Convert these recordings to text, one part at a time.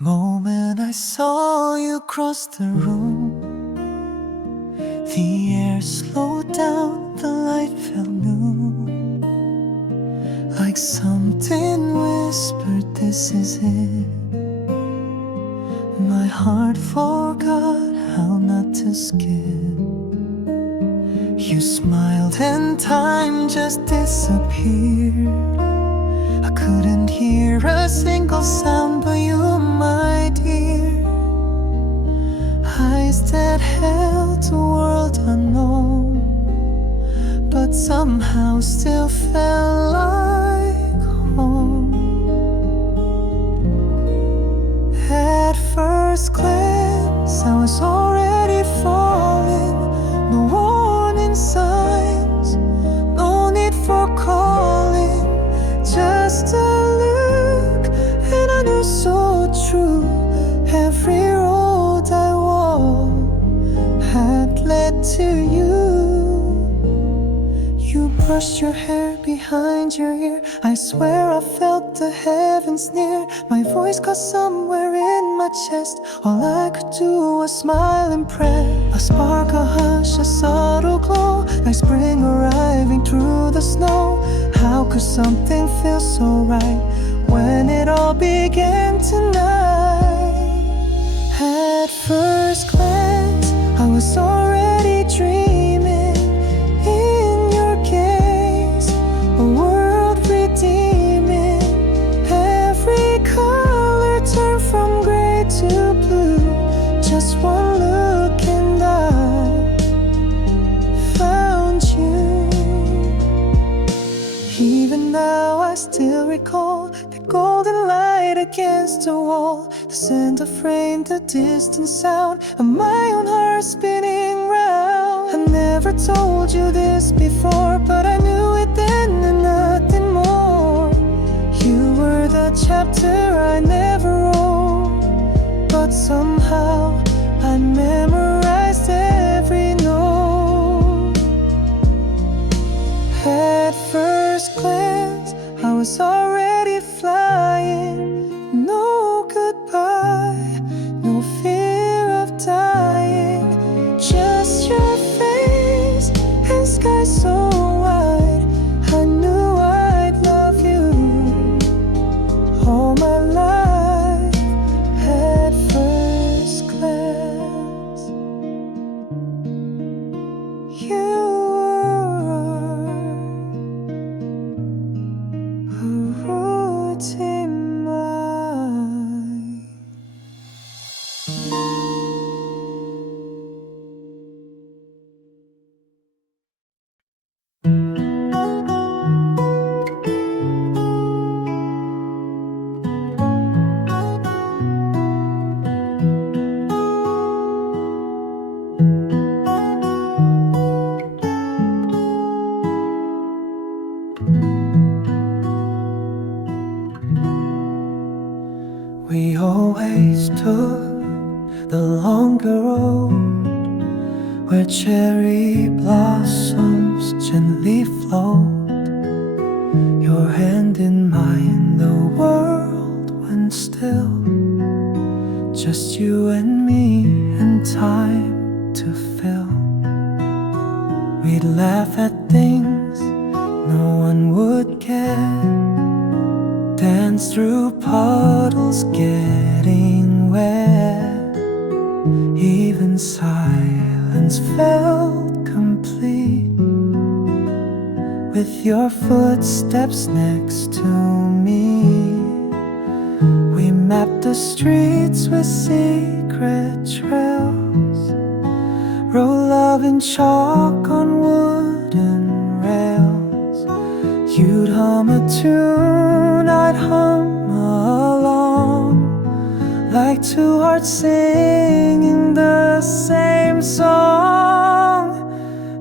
Moment I saw you cross the room, the air slowed down, the light felt new. Like something whispered, this is it. My heart forgot how not to skip. You smiled and time just disappeared. I couldn't hear a single sound but you, my dear. Eyes that held a world unknown, but somehow still felt like home. At first glance, I was already falling. No warning signs, no need for calling. Just a look, and I knew so true. Every road I walked had led to you. You brushed your hair behind your ear. I swear I felt the heavens near. My voice caught somewhere in my chest. All I could do was smile and pray. A spark, a hush, a subtle glow, like spring arriving through the snow. How could something feel so right when it all began tonight? At first glance, I was already dreaming. In your gaze, a world redeeming. Every color turned from gray to blue. Just one look and I found you. Even now I still recall the golden light against the wall, the scent of rain, the distant sound of my own heart spinning round. I never told you this before, but I knew it then and nothing more. You were the chapter I never wrote, but somehow I memorized every note. At first glance, I was already flying. No goodbye, no fear of dying. Just your face and sky so wide. I knew I'd love you all my life. At first glance, you were a routine mind. We always took the longer road, where cherry blossoms gently float. Your hand in mine, the world went still. Just you and me and time to fill. We'd laugh at things no one would get, dance through puddles getting wet. Even silence felt complete with your footsteps next to me. We mapped the streets with secret trails, wrote love in chalk on wooden rails. You'd hum a tune, I'd hum along, like two hearts singing the same song.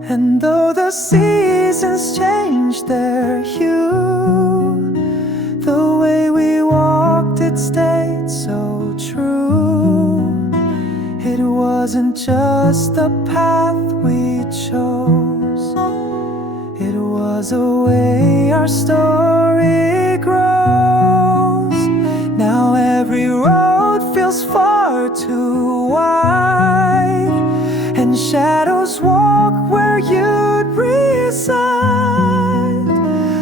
And though the seasons changed their hue, the way we walked, it stayed so true. It wasn't just the path we chose, it was a way our story grows. Now every road feels far too wide, and shadows walk where you'd reside.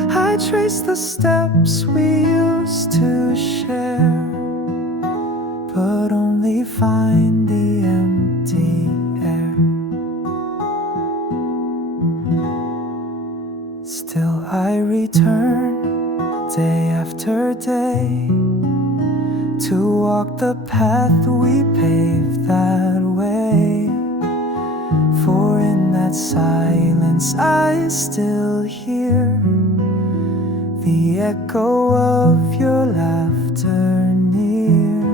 I trace the steps we used to share, but only find the empty air. Still I return day after day to walk the path we paved that way. For in that silence I still hear the echo of your laughter near.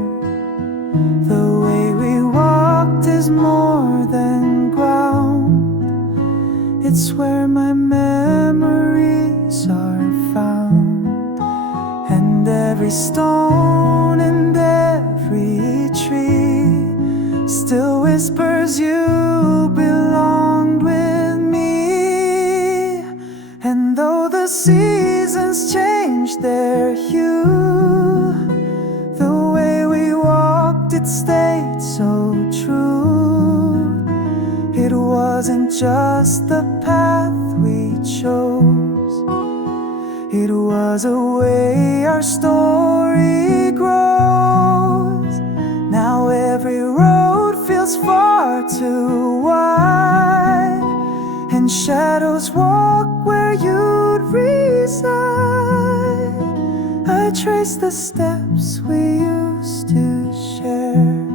The way we walked is more than ground, it's where my memories are found. And every stone and every tree still whispers you belonged with me. And though the seasons change their hue, the way we walked, it stayed so true. It wasn't just the path we chose, it was a way our story grows. Now every road feels far too wide, and shadows walk where you'd reside. I trace the steps we used to share,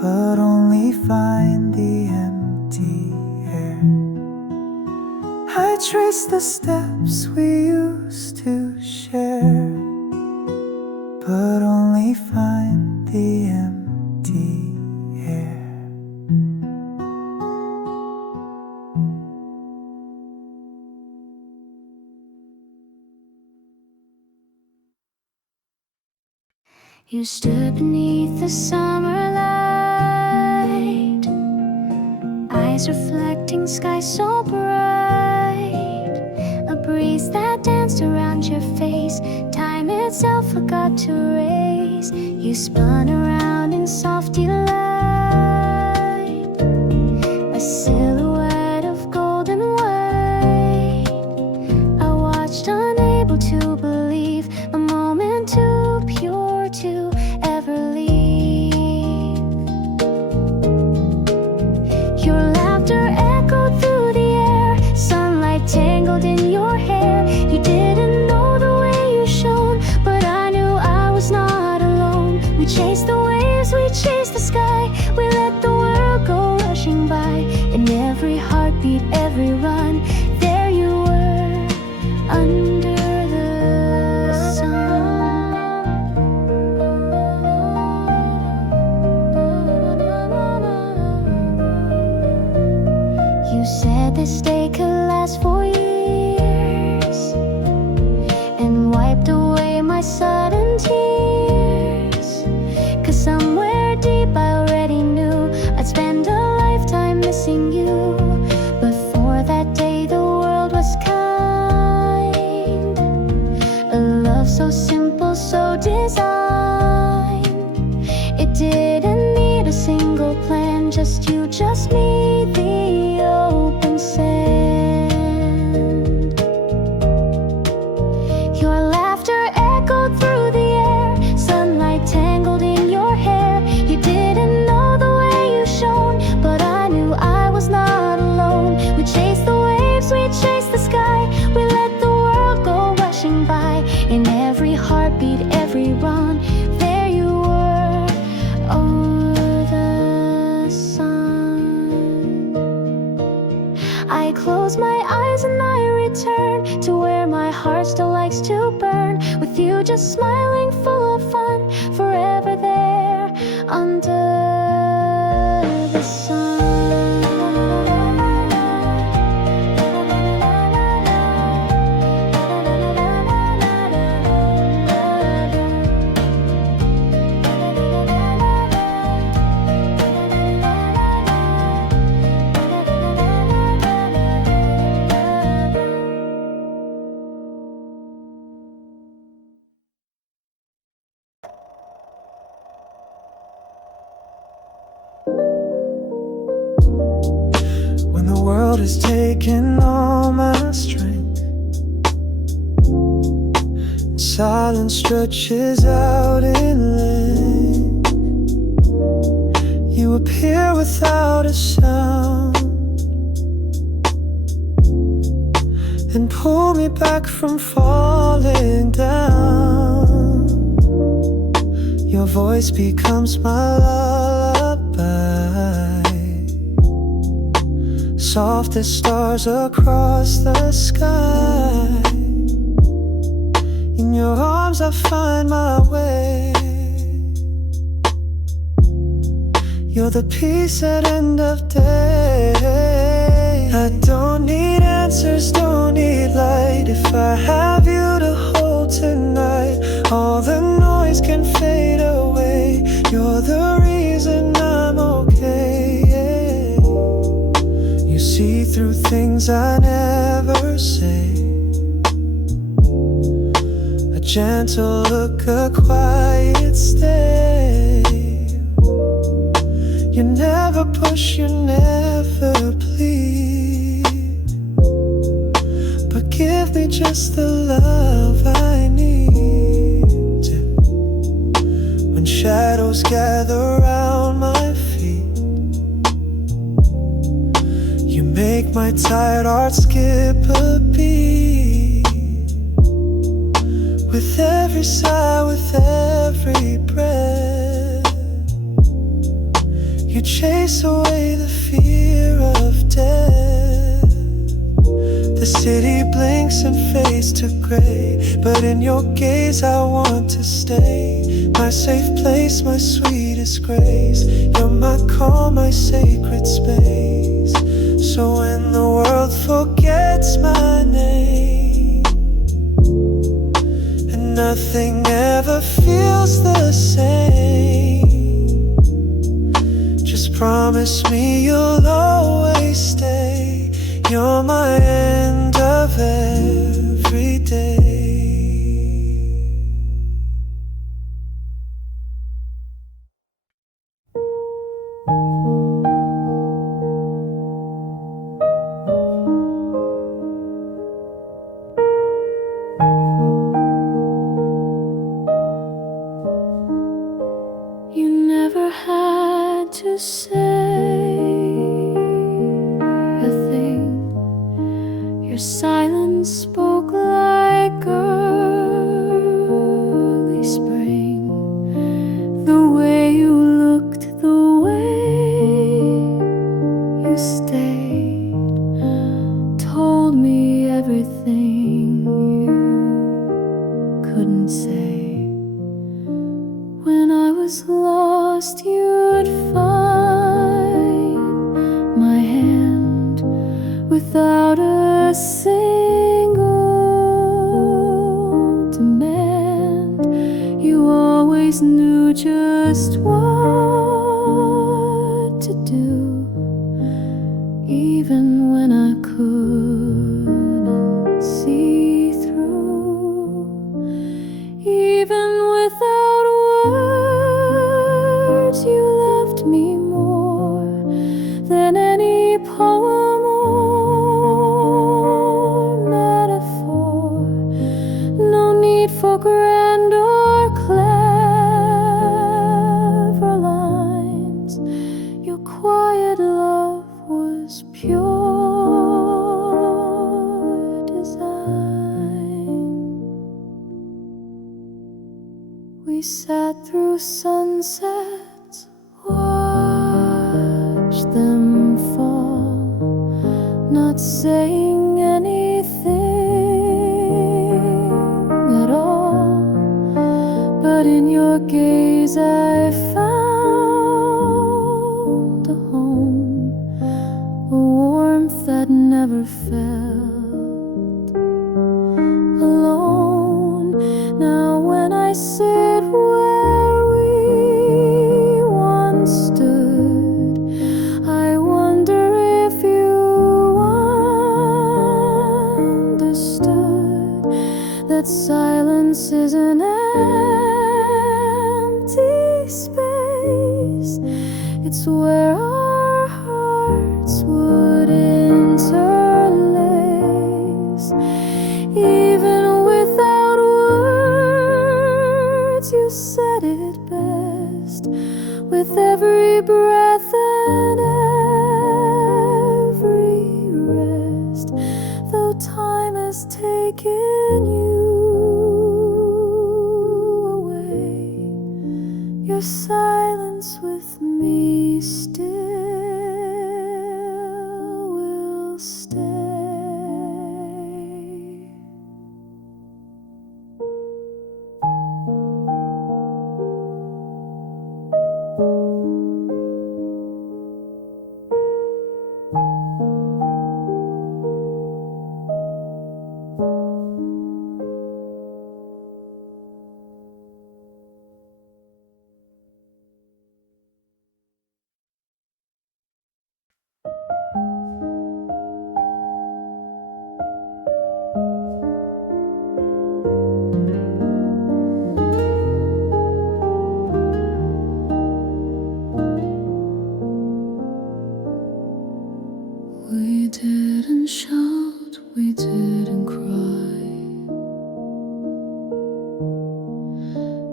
but only find the empty air. I trace the steps we used to share, but only find the empty air. You stood beneath the summer light, eyes reflecting sky so bright, a breeze that danced around your face, time itself forgot to race. You spun around in soft delight, a silhouette of golden white. I watched, unable to believe, a moment too pure to ever leave. Your laughter echoed through the air, sunlight tangled in your hair. You didn't know the way you shone, but I knew I was not alone. We chased the waves, we chased the sky, we let the world go rushing by. In every heartbeat, every run, there you were, under the sun. You said this day could last for years, and wiped away my sudden tears. 'Cause somewhere deep I already knew I'd spend a lifetime missing you. But for that day the world was kind, a love so simple, so designed. It didn't need a single plan, just you, just me, the open sand. Your laughter echoed through the air, sunlight tangled in your hair. You didn't know the way you shone, but I knew I was not alone. We chased the waves, we chased the sky, we let the world go rushing by. In every heartbeat, every run, there you were, over the sun. I close my eyes and I return to where my heart still likes to burn, with you just smiling, full of fun, forever there, under the sun. world has taken all my strength. Silence stretches out in length. You appear without a sound and pull me back from falling down. Your voice becomes my lullaby, soft as stars across the sky. In your arms I find my way. You're the peace at end of day. I don't need answers, don't need light. If I have you to hold tonight, all the noise can fade away. You're the reason I'm okay. You see through things I never say. A gentle look, a quiet stay. You never push, you never plead, but give me just the love I need. When shadows gather round my feet, you make my tired heart skip a beat. With every sigh, with every breath, you chase away the fear of death. The city blinks and fades to gray, but in your gaze I want to stay. My safe place, my sweetest grace. You're my calm, my sacred space. So when the world forgets my name and nothing ever feels the same, just promise me you'll always stay. You're my end of every day. You never had to say a thing. Your silence spoke like early spring. The way you looked, the way you stayed, told me everything you couldn't say. When I was lost, you'd find my hand without a single demand. You always knew just what to do, even when I couldn't see through. Even without words, you loved me more than any poem or metaphor. No need for grand or clever lines. Your quiet love was pure design. We sat through sunsets, watched them fall, not saying anything at all. But in your gaze I found a home, a warmth that never felt alone. Now when I sit where we once stood, I wonder if you understood that silence is an empty space. It's where our hearts would enter at its best, with every breath and every rest. Though time has taken you away, your silence with me still will stay. We didn't shout, we didn't cry,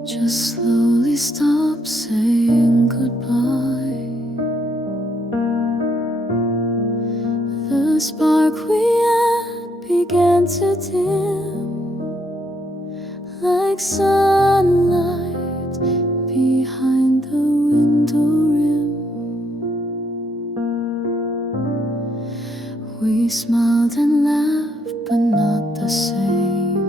just slowly stop saying goodbye. The spark we had began to dim, like sunlight behind the window rim. We smiled and laughed, but not the same.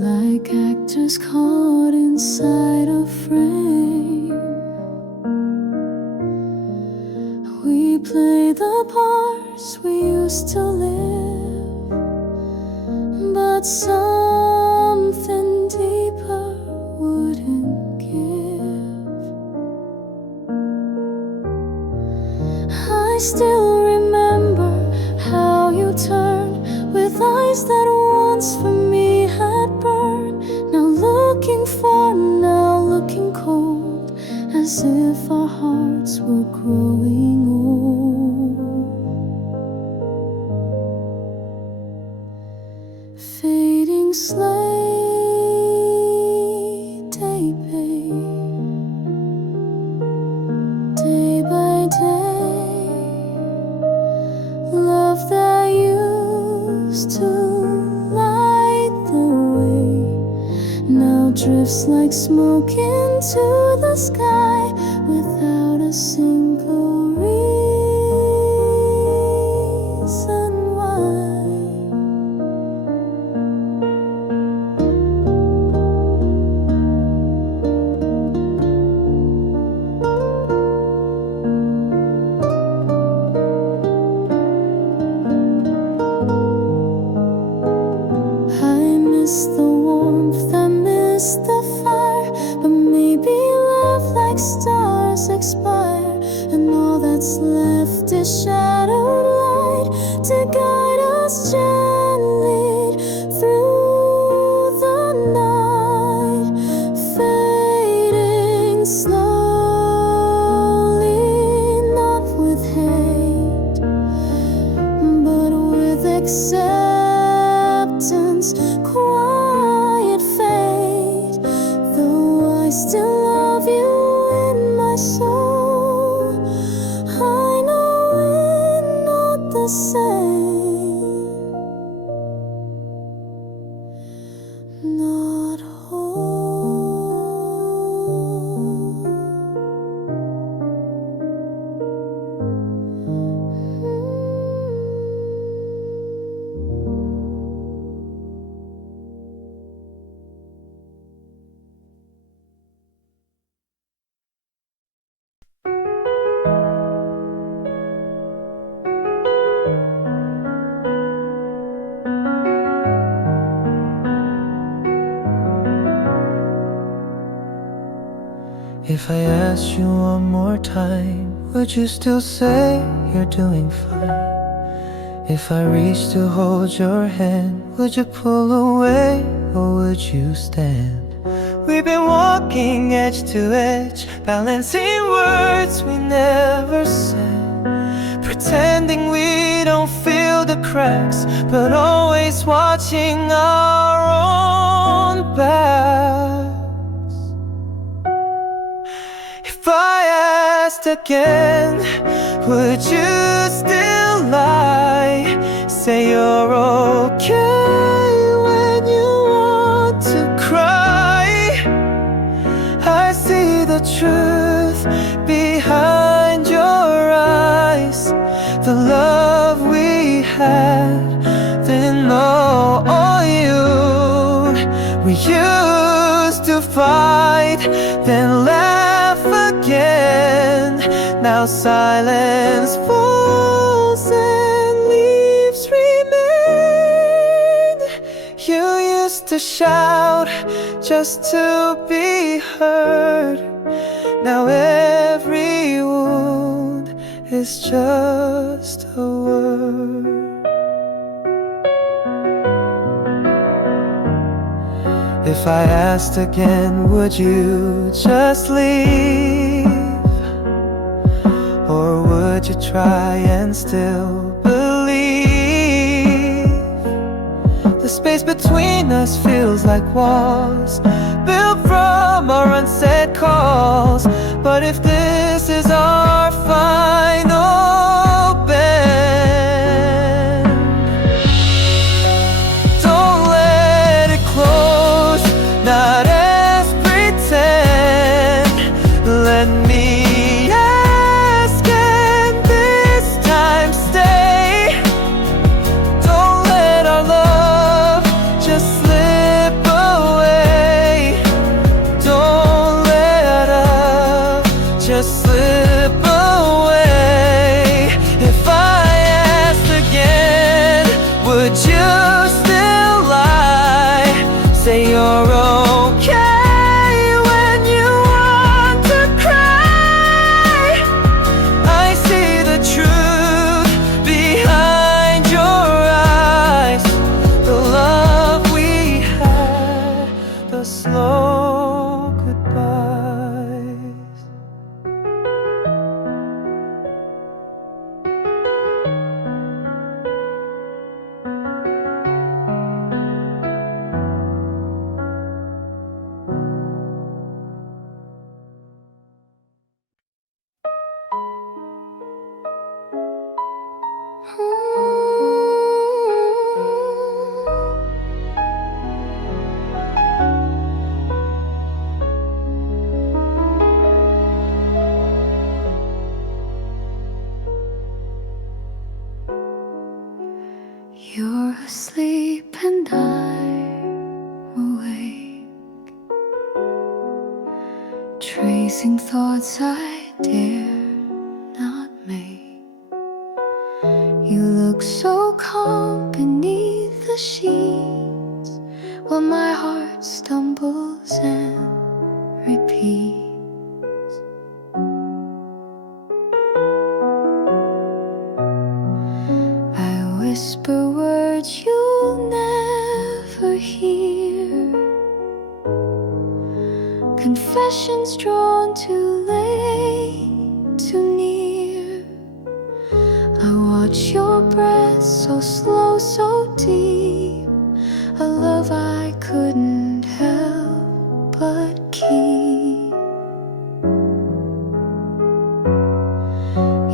Like actors caught inside a frame, we play the parts we used to live, but something deeper wouldn't give. I still remember how you turned with eyes that once for me had burned. Now looking far, now looking cold, as if our hearts were growing old. Fading slate, day by day, love that used to light the way now drifts like smoke into the sky without a single reason why. I miss the warmth, I miss the fire, but maybe love like stars expire, and all that's left is shadowed light to guide us gently through the night, fading slowly, not with hate, but with acceptance, quiet fate. Though I still love you in my soul, I know we're not the same, not If I asked you one more time, would you still say you're doing fine? If I reached to hold your hand, would you pull away or would you stand? We've been walking edge to edge, balancing words we never said, pretending we don't feel the cracks, but always watching our own asked again, would you still lie? Say you're okay when you want to cry. I see the truth behind your eyes. The love we had, didn't know all you. We used to fight, then laugh again. Now silence falls and leaves remain. You used to shout just to be heard. Now every wound is just a word. If I asked again, would you just leave? Or would you try and still believe? The space between us feels like walls, built from our unsaid calls. But if this is our final bend, don't let it close, not as pretend. Let me ask and this time stay. Don't let our love just slip away. Don't let us just slip away. If I asked again, would you still lie? Say you're okay when you want to cry. I see the truth behind your eyes. The love we had, the slow goodbyes. You're asleep and I'm awake, tracing thoughts I dare not make. You look so calm beneath the sheets, while my heart stumbles and repeats. Whisper words you'll never hear, confessions drawn too late, too near. I watch your breath so slow, so deep, a love I couldn't help but keep.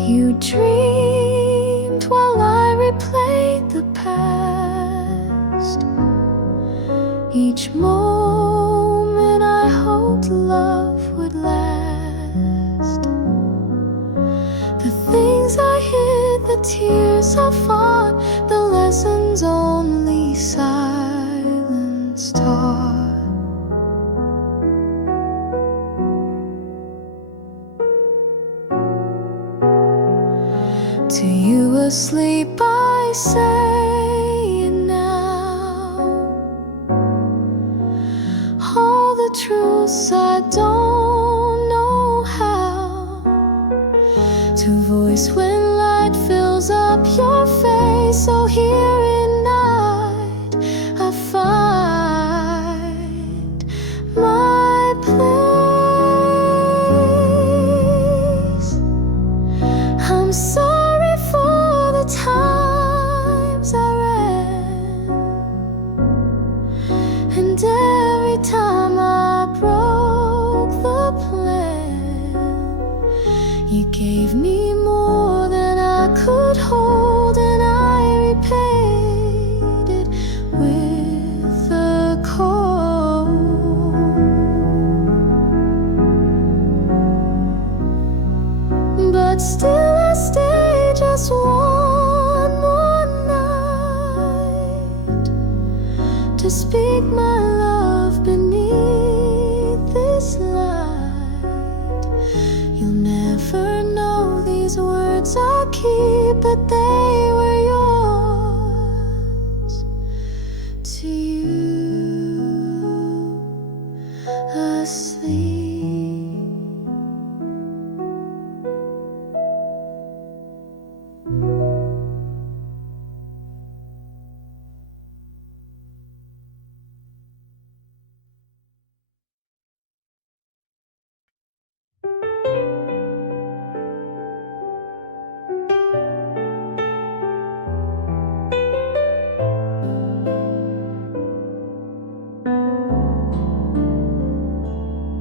You dreamed while I replayed the past. Each moment I hoped love would last. The things I hid, the tears I fought, the lessons only silence taught. To you asleep I say it now, all the truths I don't know how to voice when light fills up your face. So here in night I find my place. I'm sorry for the times I ran, and every time I broke the plan. You but still I stay just one more night to speak my love beneath this light. You'll never know these words I keep, but they were yours to you asleep.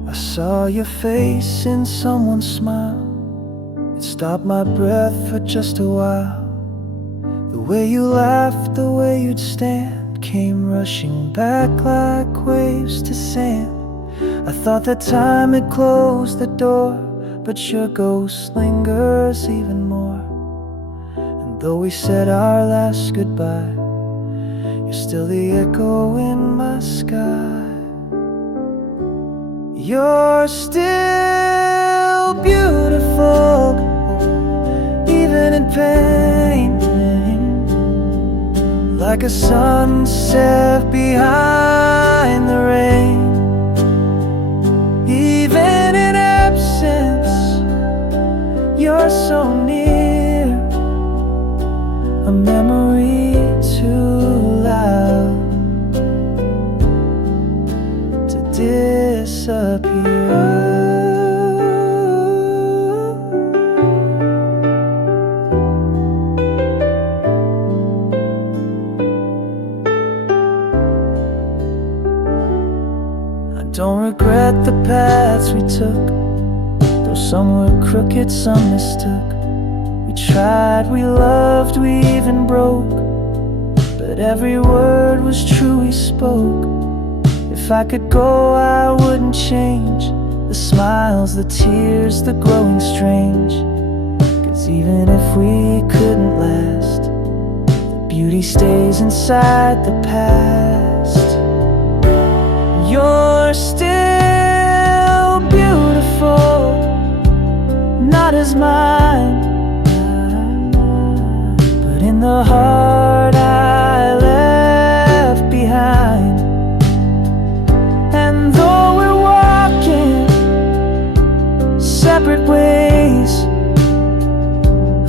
I saw your face in someone's smile. It stopped my breath for just a while. The way you laughed, the way you'd stand, came rushing back like waves to sand. I thought that time had closed the door, but your ghost lingers even more. And though we said our last goodbye, you're still the echo in my sky. You're still beautiful, even in pain, like a sunset behind the rain. Even in absence, you're so near, a memory too loud to disappear. Don't regret the paths we took, though some were crooked, some mistook. We tried, we loved, we even broke, but every word was true we spoke. If I could go, I wouldn't change the smiles, the tears, the growing strange. 'Cause even if we couldn't last, the beauty stays inside the past. You're still beautiful, not as mine, but in the heart I left behind. And though we're walking separate ways,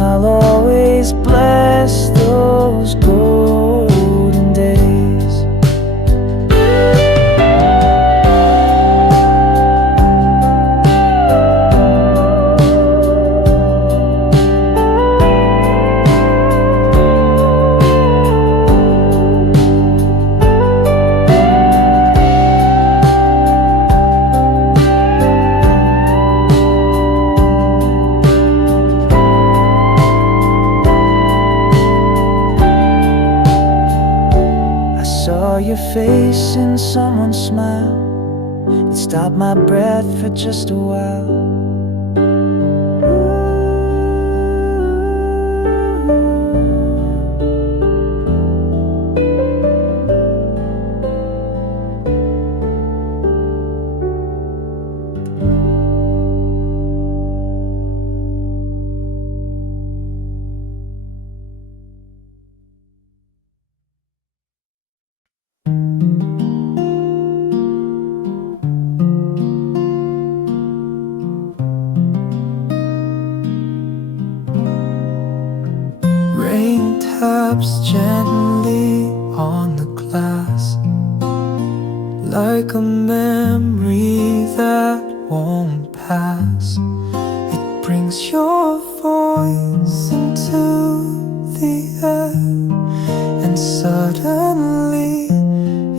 I'll always bless those golden days. Your face in someone's smile, it stopped my breath for just a while. Rain taps gently on the glass, like a memory that won't pass. It brings your voice into the air, and suddenly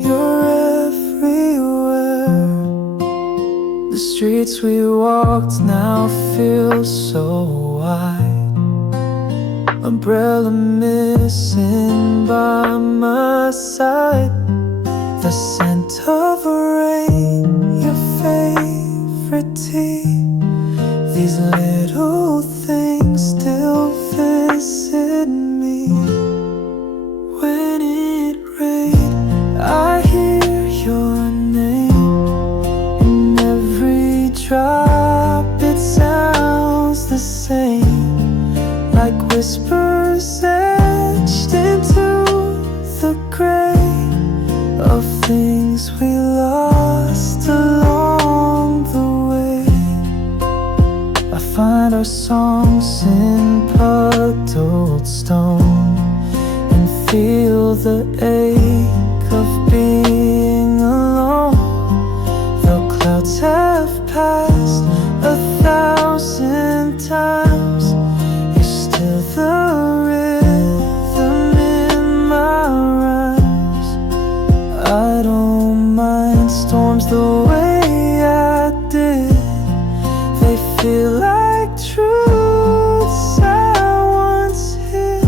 you're everywhere. The streets we walked now feel so wide, umbrella missing by my side. The scent of rain, your favorite tea. These little things our songs in puddled stone and feel the ache of being alone. Though clouds have passed 1,000 times, you're still the rhythm in my rhymes. I don't mind storms the way I did. They feel like truths I once hid.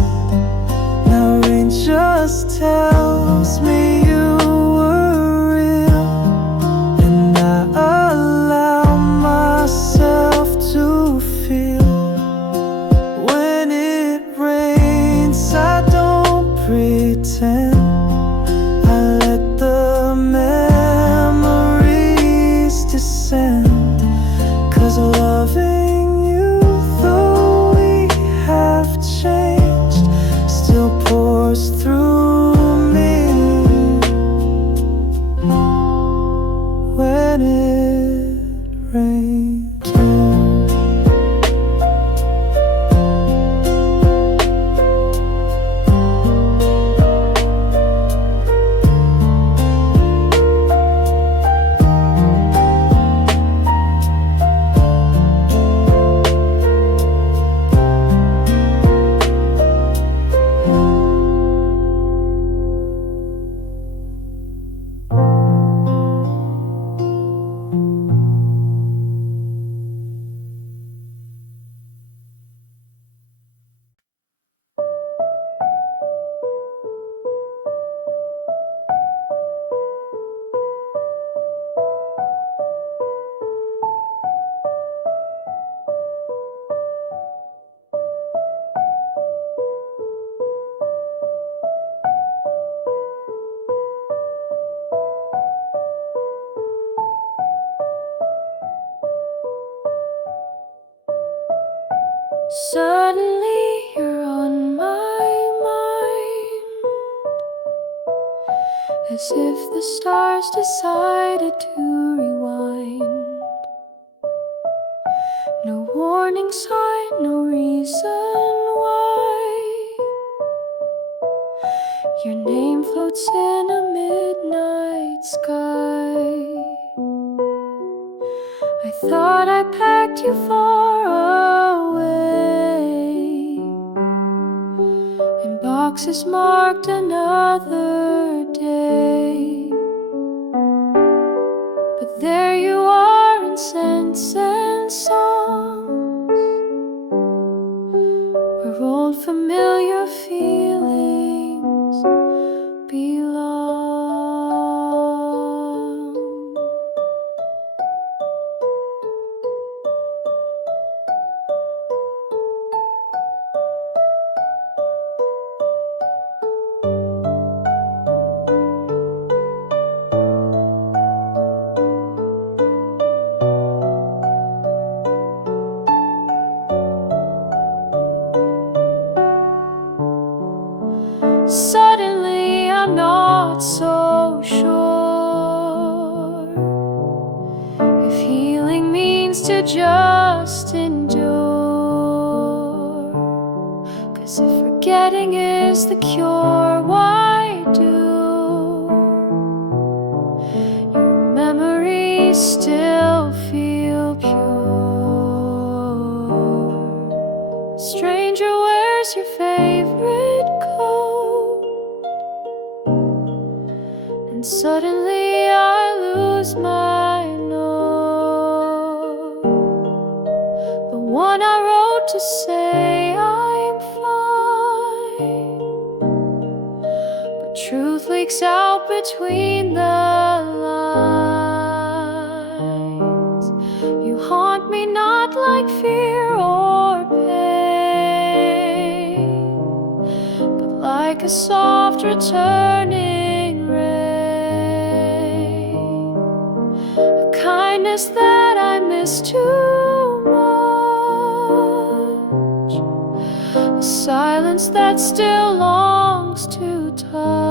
Now rain just tells me you were real, and I allow myself to feel. When it rains, I don't pretend. I let the memories descend. 'Cause loving you, though we have changed, still pours through me. When it rains. Suddenly you're on my mind, as if the stars decided to rewind. No warning sign, no reason why. Your name floats in a midnight sky. I thought I packed you far away in boxes marked another day. But there you are in scents and songs, where old familiar feelings belong. Suddenly I'm not so sure if healing means to just endure. 'Cause if forgetting is the cure, why do your memories still feel pure? Stranger, where's your favorite coat? And suddenly I lose my note, the one I wrote to say I'm fine. But truth leaks out between the lines. You haunt me not like fear or pain, but like a soft returning rain, a kindness that I miss too much, a silence that still longs to touch.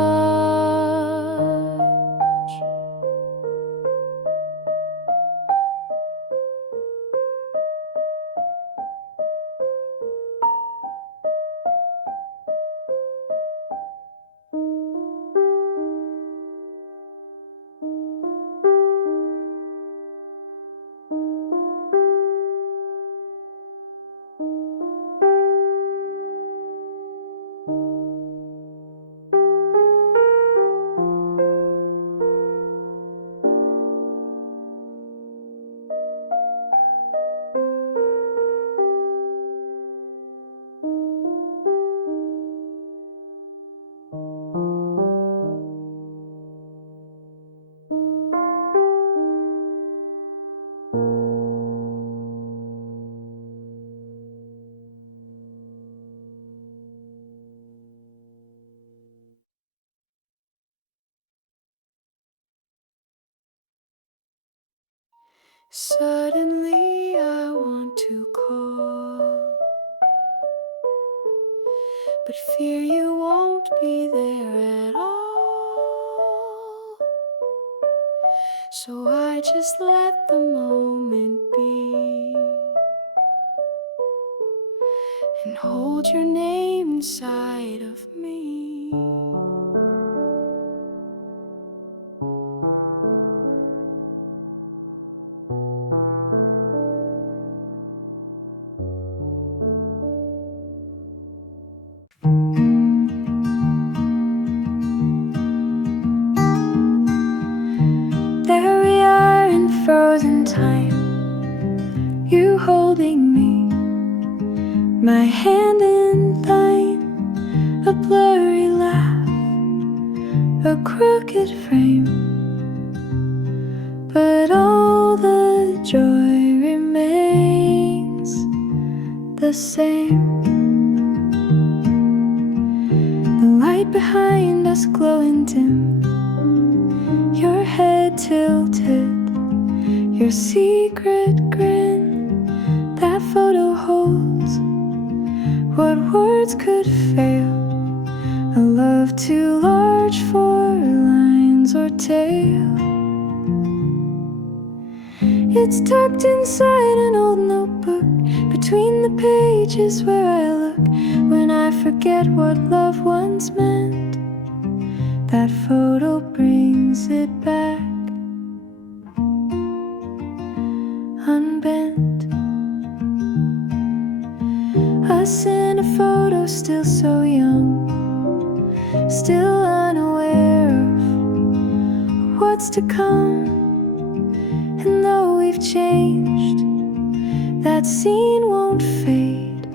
Suddenly I want to call, but fear you won't be there at all. So I just let the moment be and hold your name inside of me. There we are in frozen time, you holding me, my hand in thine, a blurry laugh, a crooked frame, but all the joy remains the same. The light behind us glowing dim, your head tilted, your secret grin. That photo holds what words could fail, a love too large for lines or tale. It's tucked inside an old notebook, between the pages where I look when I forget what love once meant. That photo brings it back, unbent. Us in a photo, still so young, still unaware of what's to come. And though we've changed, that scene won't fade.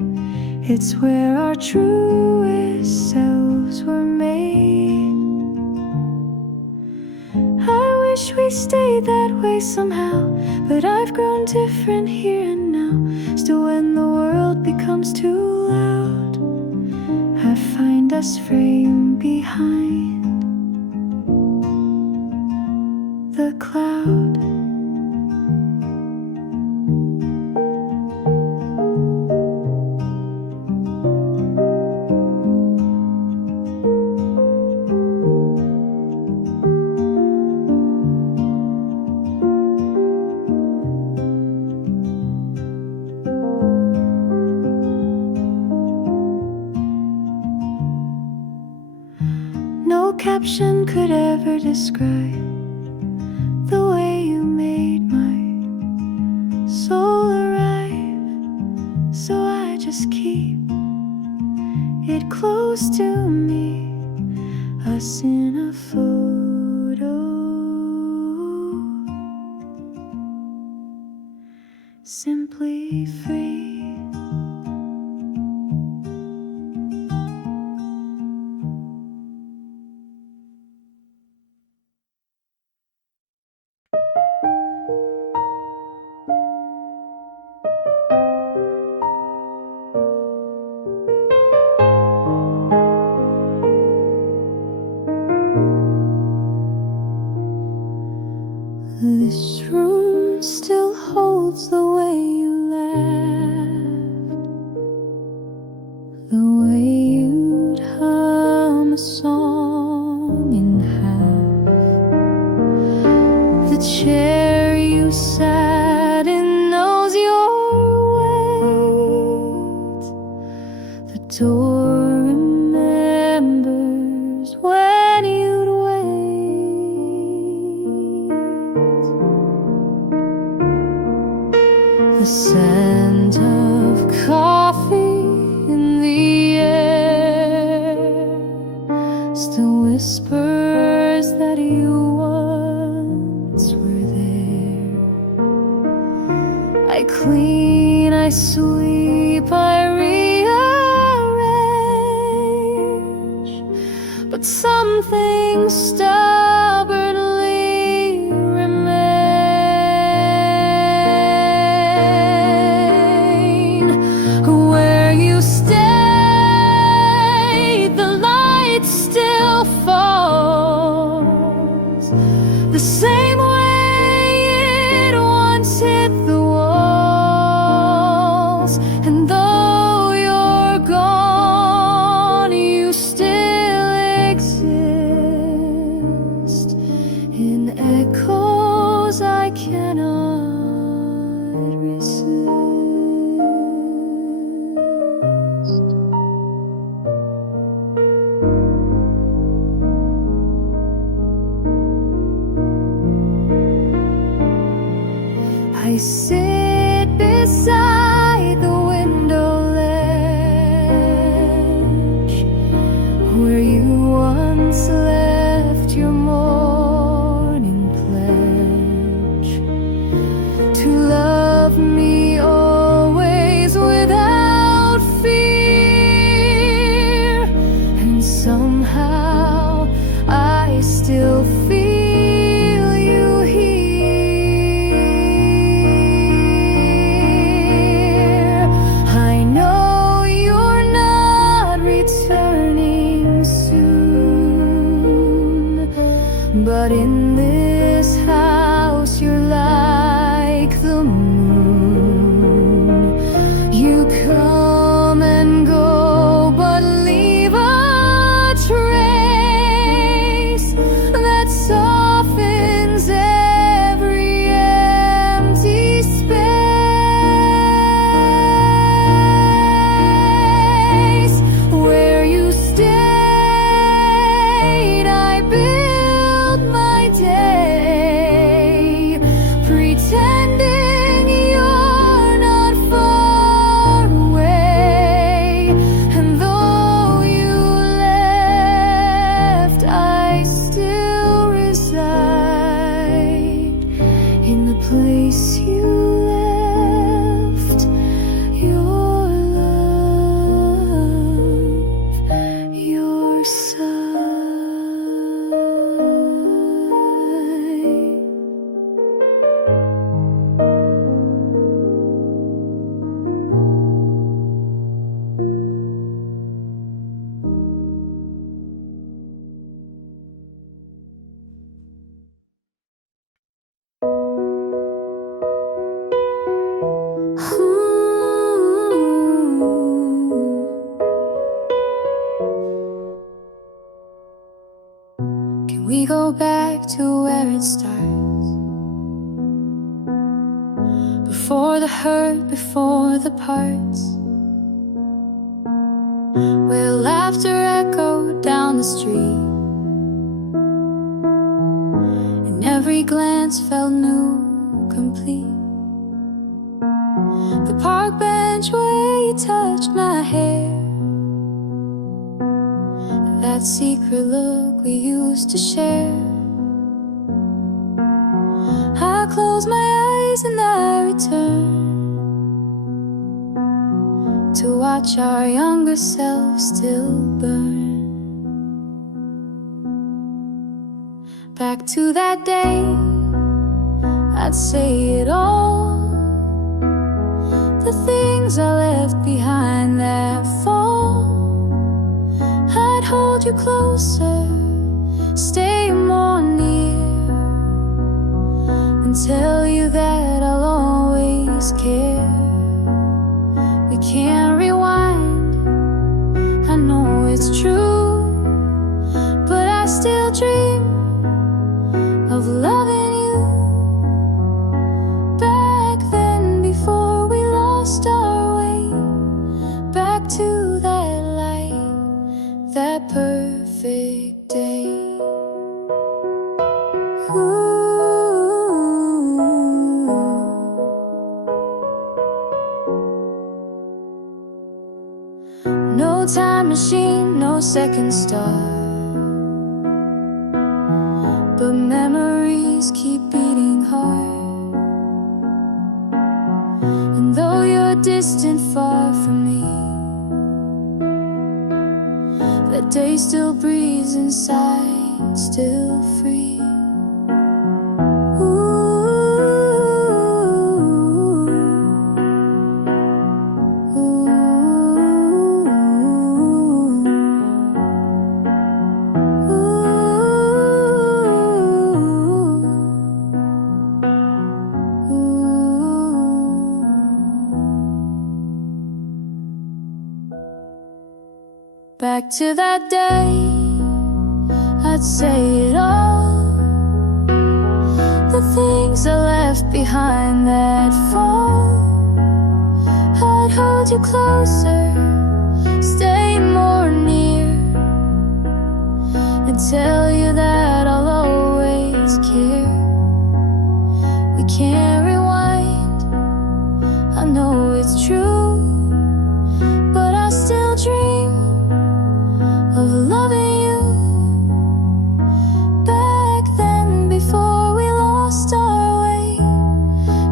It's where our truest selves were made. I wish we stayed that way somehow, but I've grown different here and now. Still, when the world becomes too loud, I find us framed behind the cloud. No caption could ever describe the way you made my soul arrive. So I just keep it close to me, us in a photo, simply free. This room still holds the way you laughed, the way you'd hum a song in half. The chair you sat in knows your weight. The door remembers when you'd wait. The scent of coffee in the air still whispers that you once were there. I clean, I sweep, I rearrange, but some things stubbornly remain. Where you stay, the light still falls the same way it once did. I sit beside the window ledge where you once left your morning pledge to love me always without fear, and somehow I still feel you here. I know you're not returning soon, but in this house you're like the moon. You come and go, but leave a trace that softens every empty space. Where you stayed, I built my day, pretending you're not far away. And though you left, I still reside in the place you left your love, your side. Can we go back to where it starts? Before the hurt, before the parts, where laughter echoed down the street, and every glance felt new, complete. The park bench where you touched my hair, that secret look we used to share. I close my eyes and I return to watch our younger selves still burn. Back to that day, I'd say it all, the things I left behind that fall. I'd hold you closer, stay more near, and tell you that I'll always care. We can't rewind, I know it's true, but I still dream of loving you back then, before we lost our way. Back to that light, that perfect day. Ooh. No time machine, no second star, but memories keep beating hard. And though you're distant, far from me, that day still breathes inside, still free. Ooh. Ooh. Back to that day, I'd say it all, the things I left behind that fall. I'd hold you closer, stay more near, and tell you that I'll always care. We can't rewind, it's true, but I still dream of loving you. Back then, before we lost our way,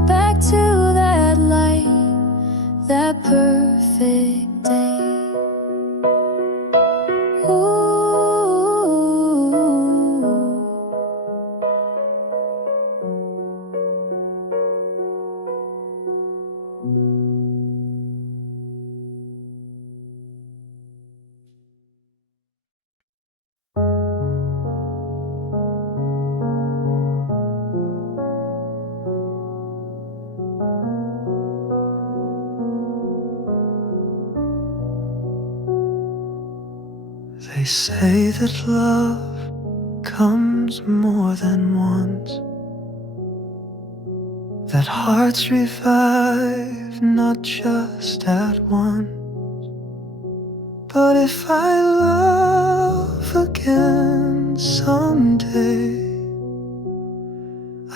back to that light, that perfect day. Ooh. They say that love comes more than once, that hearts revive not just at once. But if I love again someday,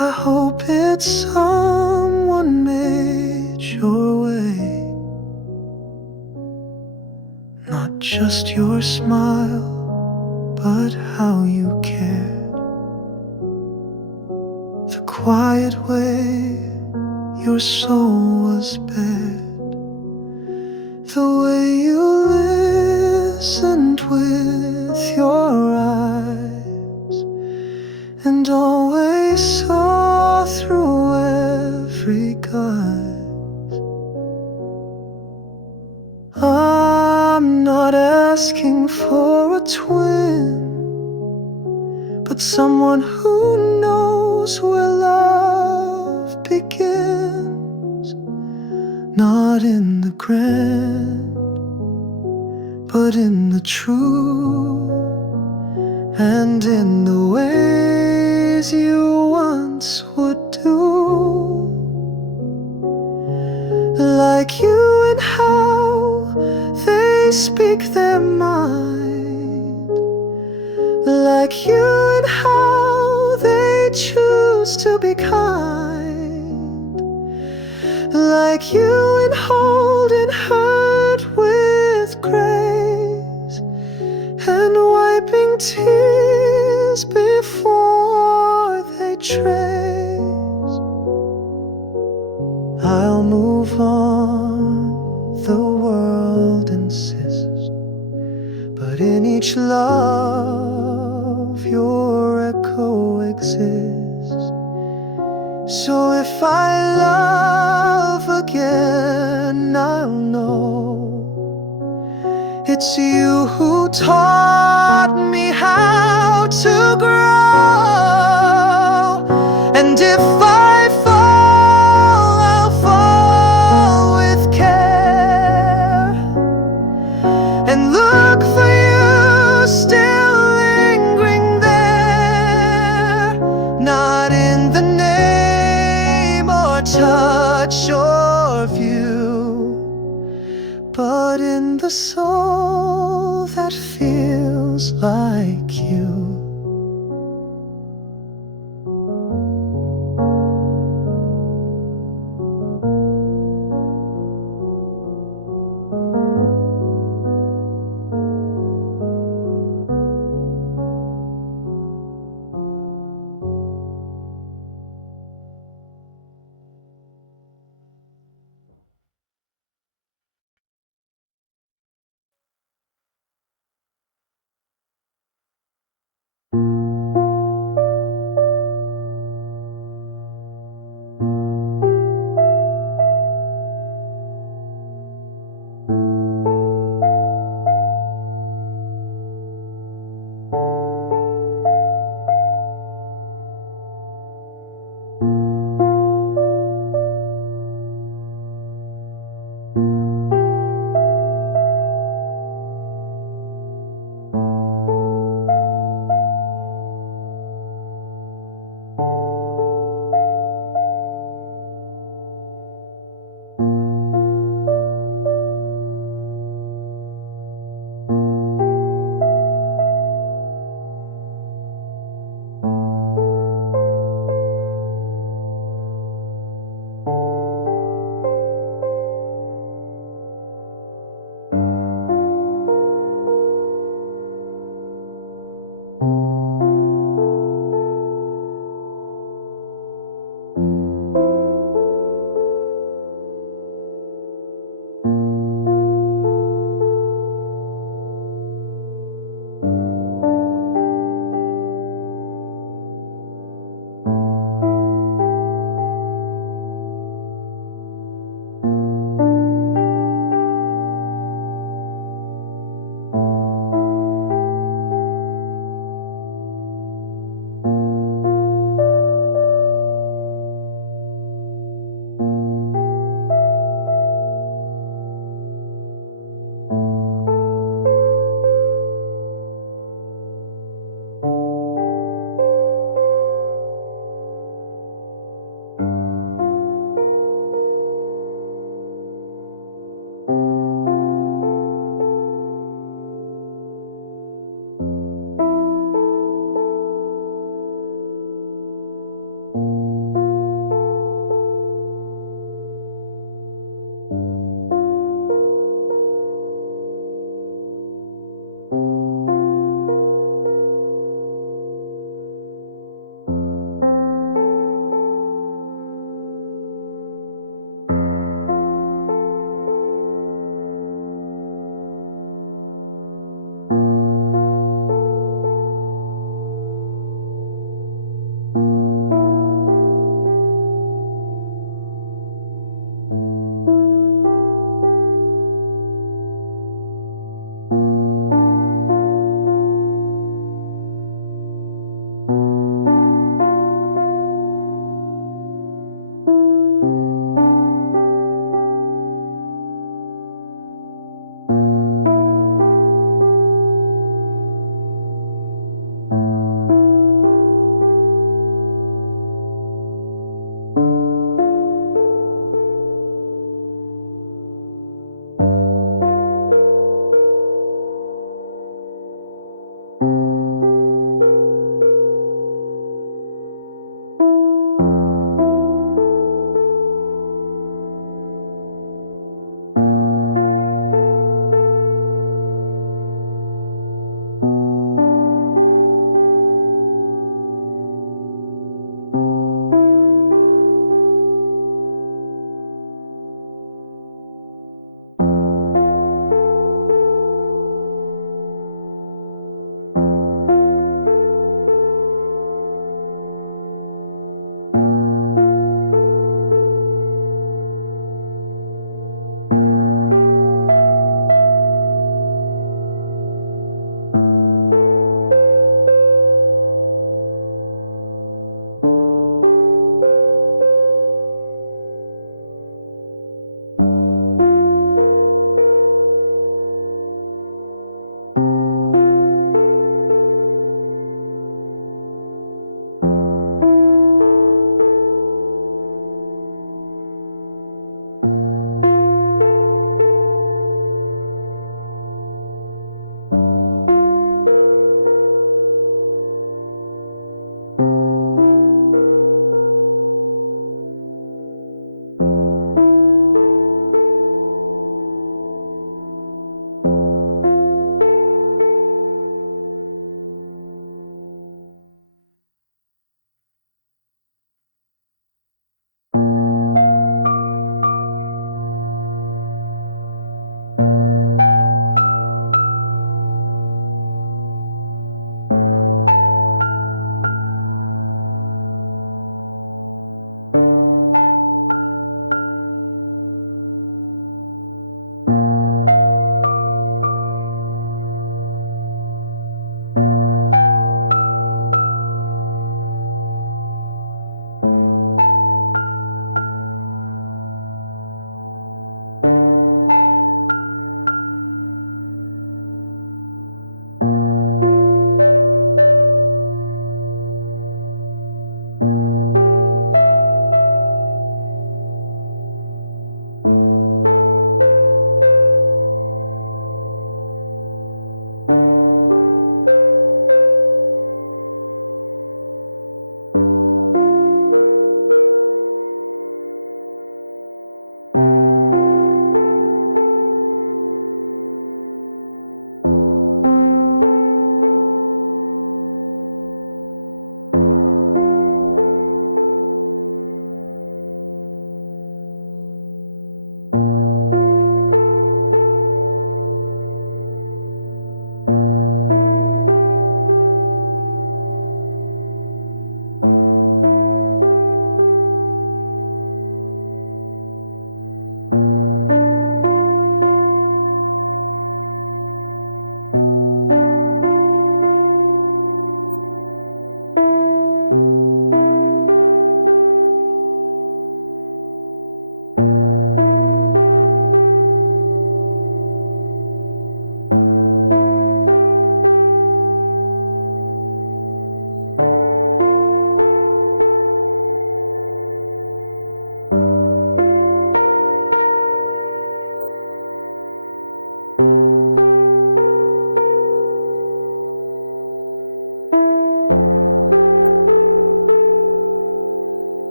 I hope it's someone made your way. Not just your smile, but how you cared. The quiet way your soul was bared. The way you listened with your eyes, and always saw through every guise. I'm not asking for a twin, but someone who knows where love begins. Not in the grand, but in the true, and in the ways you once would do. Like you and how they speak their mind, like you and how they choose to be kind, like you in holding hurt with grace, and wiping tears before they trace. I'll move on, the world insists, but in each love your echo exists. So if I love again, I'll know it's you who taught me how to grow. And if I fall, I'll fall with care, and look for you still lingering there. Not in the name or touch or view, but in the soul that feels like you.